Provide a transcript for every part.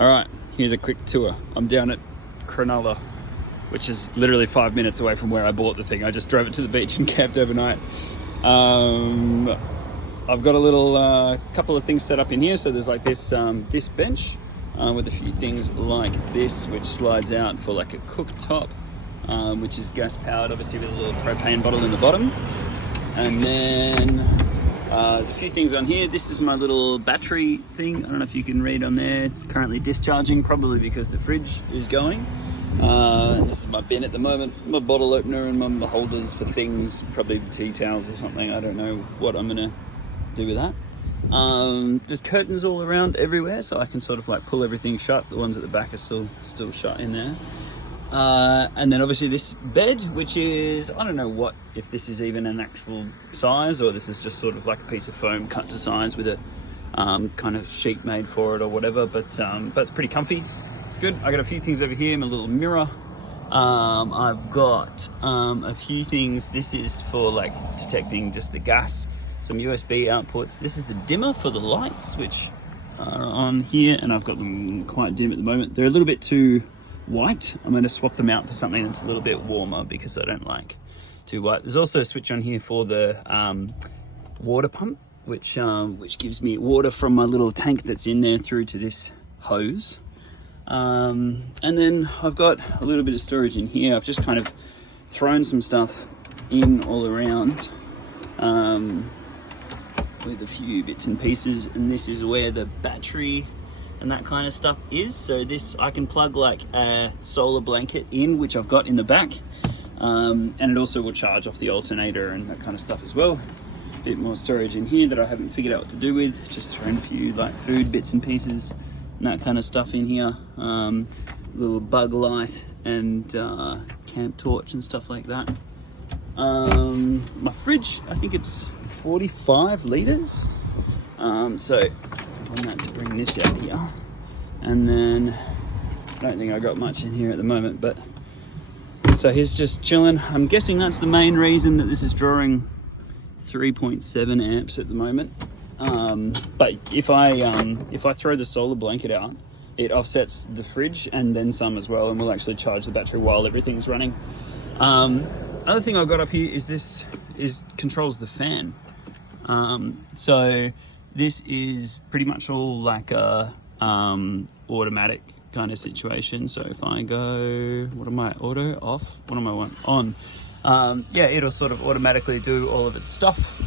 All right, here's a quick tour. I'm down at Cronulla, which is literally 5 minutes away from where I bought the thing. I just drove it to the beach and camped overnight. I've got a little couple of things set up in here. So there's like this this bench with a few things like this, which slides out for like a cooktop, which is gas powered, obviously with a little propane bottle in the bottom. And then there's a few things on here. This is my little battery thing. I don't know if you can read on there. It's currently discharging, probably because the fridge is going. This is my bin at the moment, my bottle opener and my holders for things, probably tea towels or something. I don't know what I'm gonna do with that. There's curtains all around everywhere, so I can sort of like pull everything shut. The ones at the back are still shut in there. And then obviously this bed, which is, I don't know what, if this is even an actual size or this is just sort of like a piece of foam cut to size with a kind of sheet made for it or whatever, but it's pretty comfy. It's good. I got a few things over here, my little mirror. I've got a few things. This is for like detecting just the gas, some USB outputs. This is the dimmer for the lights, which are on here, and I've got them quite dim at the moment. They're a little bit too white. I'm going to swap them out for something that's a little bit warmer because I don't like too white. There's also a switch on here for the water pump, which gives me water from my little tank that's in there through to this hose. And then I've got a little bit of storage in here. I've just kind of thrown some stuff in all around with a few bits and pieces, and this is where the battery and that kind of stuff is. So this, I can plug like a solar blanket in, which I've got in the back, and it also will charge off the alternator and that kind of stuff as well. A bit more storage in here that I haven't figured out what to do with. Just thrown a few like food bits and pieces and that kind of stuff in here. Little bug light and camp torch and stuff like that. My fridge, I think it's 45 litres. So I'm going to bring this out here. And then I don't think I got much in here at the moment, but so he's just chilling. I'm guessing that's the main reason that this is drawing 3.7 amps at the moment. But if I throw the solar blanket out, it offsets the fridge and then some as well, and will actually charge the battery while everything's running. Other thing I've got up here is controls the fan. So this is pretty much all like a automatic kind of situation. So if I go, what am I, auto, off? What am I on? Yeah, it'll sort of automatically do all of its stuff.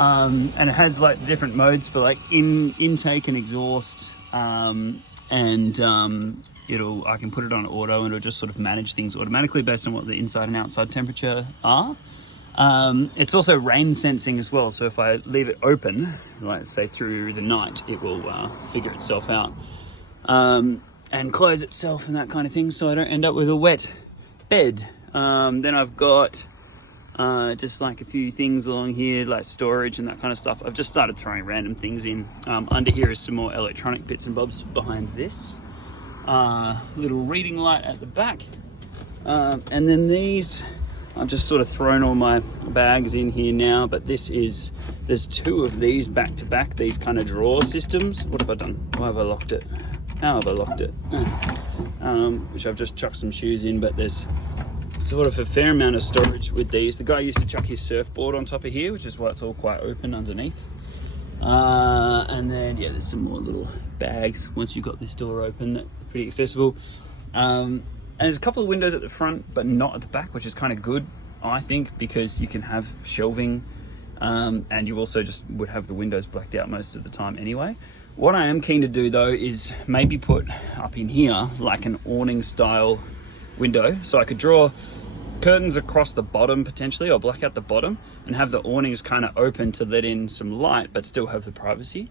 And it has like different modes for like intake and exhaust, and I can put it on auto and it'll just sort of manage things automatically based on what the inside and outside temperature are. It's also rain sensing as well, so if I leave it open, like say through the night, it will figure itself out and close itself and that kind of thing, so I don't end up with a wet bed. Then I've got just like a few things along here, like storage and that kind of stuff. I've just started throwing random things in. Under here is some more electronic bits and bobs behind this. Little reading light at the back. And then these, I've just sort of thrown all my bags in here now, but there's two of these back to back, these kind of drawer systems. What have I done? Why have I locked it? How have I locked it? Which I've just chucked some shoes in, but there's sort of a fair amount of storage with these. The guy used to chuck his surfboard on top of here, which is why it's all quite open underneath. And then, yeah, there's some more little bags once you've got this door open that are pretty accessible. And there's a couple of windows at the front, but not at the back, which is kind of good, I think, because you can have shelving, and you also just would have the windows blacked out most of the time anyway. What I am keen to do though is maybe put up in here like an awning style window, so I could draw curtains across the bottom potentially, or black out the bottom, and have the awnings kind of open to let in some light but still have the privacy.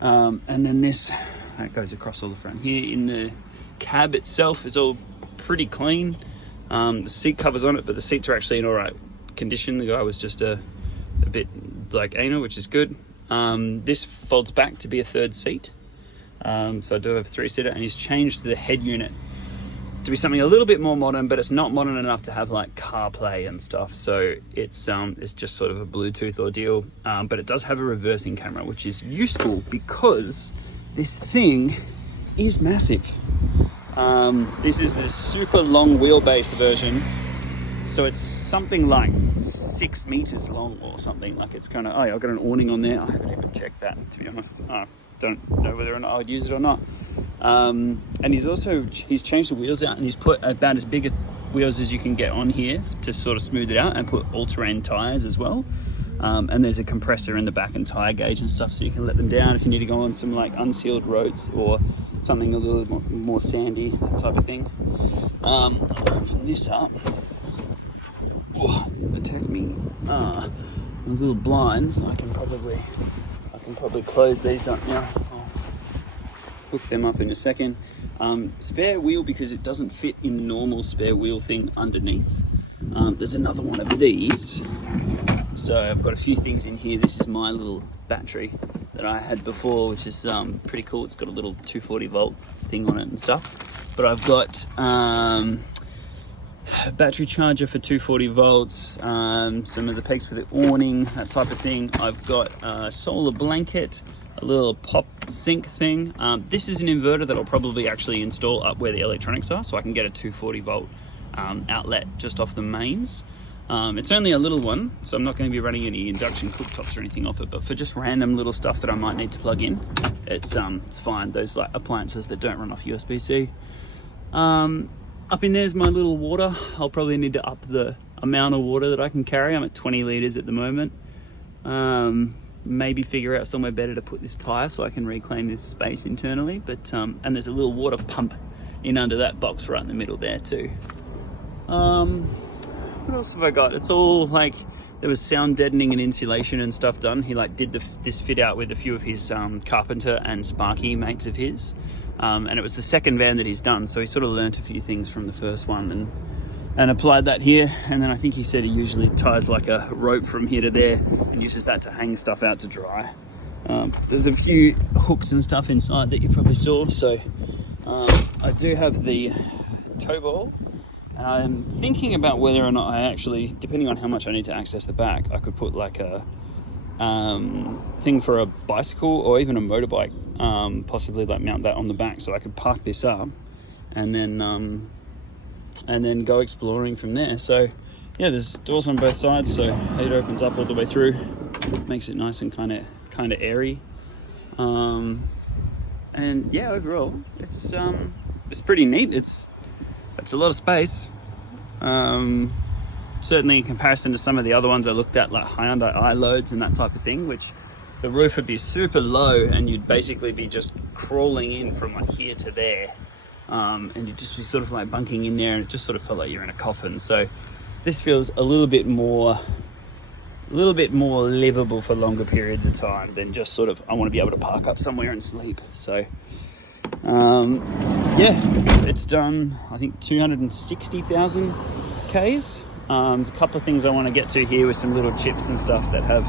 And then this, that goes across all the front here. In the cab itself is all pretty clean. The seat covers on it, but the seats are actually in all right condition. The guy was just a bit like anal, which is good. This folds back to be a third seat, so I do have a 3-seater, and he's changed the head unit to be something a little bit more modern, but it's not modern enough to have like CarPlay and stuff, so it's just sort of a Bluetooth ordeal, but it does have a reversing camera, which is useful because this thing is massive. This is the super long wheelbase version, so it's something like 6 meters long or something. Like it's kind of, oh yeah, I've got an awning on there. I haven't even checked that, to be honest. I don't know whether or not I'd use it or not. And he's changed the wheels out, and he's put about as big a wheels as you can get on here to sort of smooth it out, and put all-terrain tires as well. And there's a compressor in the back and tire gauge and stuff, so you can let them down if you need to go on some like unsealed roads or something a little more sandy, that type of thing. I'll open this up. Oh, protect me. The little blinds. I can probably close these up now. I'll hook them up in a second. Spare wheel, because it doesn't fit in the normal spare wheel thing underneath. There's another one of these. So I've got a few things in here. This is my little battery that I had before, which is pretty cool. It's got a little 240 volt thing on it and stuff. But I've got battery charger for 240 volts, some of the pegs for the awning, that type of thing. I've got a solar blanket, a little pop sink thing. This is an inverter that I'll probably actually install up where the electronics are, so I can get a 240 volt outlet just off the mains. It's only a little one, so I'm not going to be running any induction cooktops or anything off it, but for just random little stuff that I might need to plug in, it's fine. Those like appliances that don't run off USB-C. Up in there's my little water. I'll probably need to up the amount of water that I can carry. I'm at 20 litres at the moment. Maybe figure out somewhere better to put this tyre so I can reclaim this space internally. But and there's a little water pump in under that box right in the middle there too. What else have I got? It's all like, there was sound deadening and insulation and stuff done. He like did this fit out with a few of his Carpenter and Sparky mates of his. And it was the second van that he's done, so he sort of learnt a few things from the first one and applied that here. And then I think he said he usually ties like a rope from here to there and uses that to hang stuff out to dry. There's a few hooks and stuff inside that you probably saw. So I do have the tow ball, and I'm thinking about whether or not I actually, depending on how much I need to access the back, I could put like a thing for a bicycle or even a motorbike, possibly like mount that on the back, so I could park this up and then go exploring from there. So yeah, there's doors on both sides, so it opens up all the way through, makes it nice and kind of airy. And yeah, overall it's pretty neat. It's a lot of space. Certainly in comparison to some of the other ones I looked at, like Hyundai i-Loads and that type of thing, which the roof would be super low and you'd basically be just crawling in from like here to there, and you'd just be sort of like bunking in there, and it just sort of felt like you're in a coffin. So this feels a little bit more livable for longer periods of time than just sort of, I want to be able to park up somewhere and sleep. So yeah, it's done I think 260,000 Ks. There's a couple of things I want to get to here with some little chips and stuff that have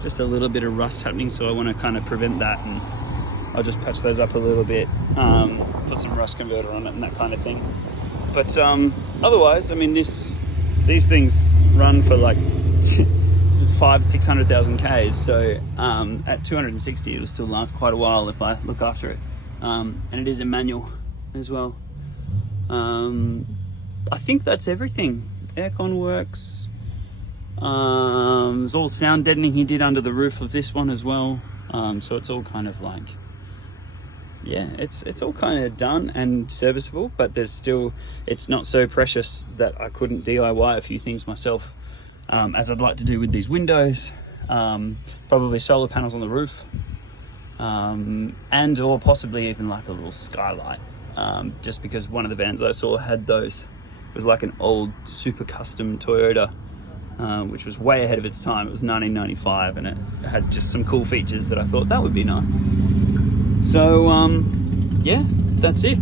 just a little bit of rust happening, so I want to kind of prevent that, and I'll just patch those up a little bit, put some rust converter on it and that kind of thing. But otherwise, I mean, these things run for like 500,000-600,000 Ks, so at 260 it'll still last quite a while if I look after it. And it is a manual as well. I think that's everything. Aircon works. There's all sound deadening he did under the roof of this one as well. So it's all kind of like, yeah, it's all kind of done and serviceable, but there's still, it's not so precious that I couldn't DIY a few things myself, as I'd like to do with these windows. Probably solar panels on the roof, and or possibly even like a little skylight, just because one of the vans I saw had those. It was like an old super custom Toyota, which was way ahead of its time. It was 1995 and it had just some cool features that I thought that would be nice. So yeah, that's it.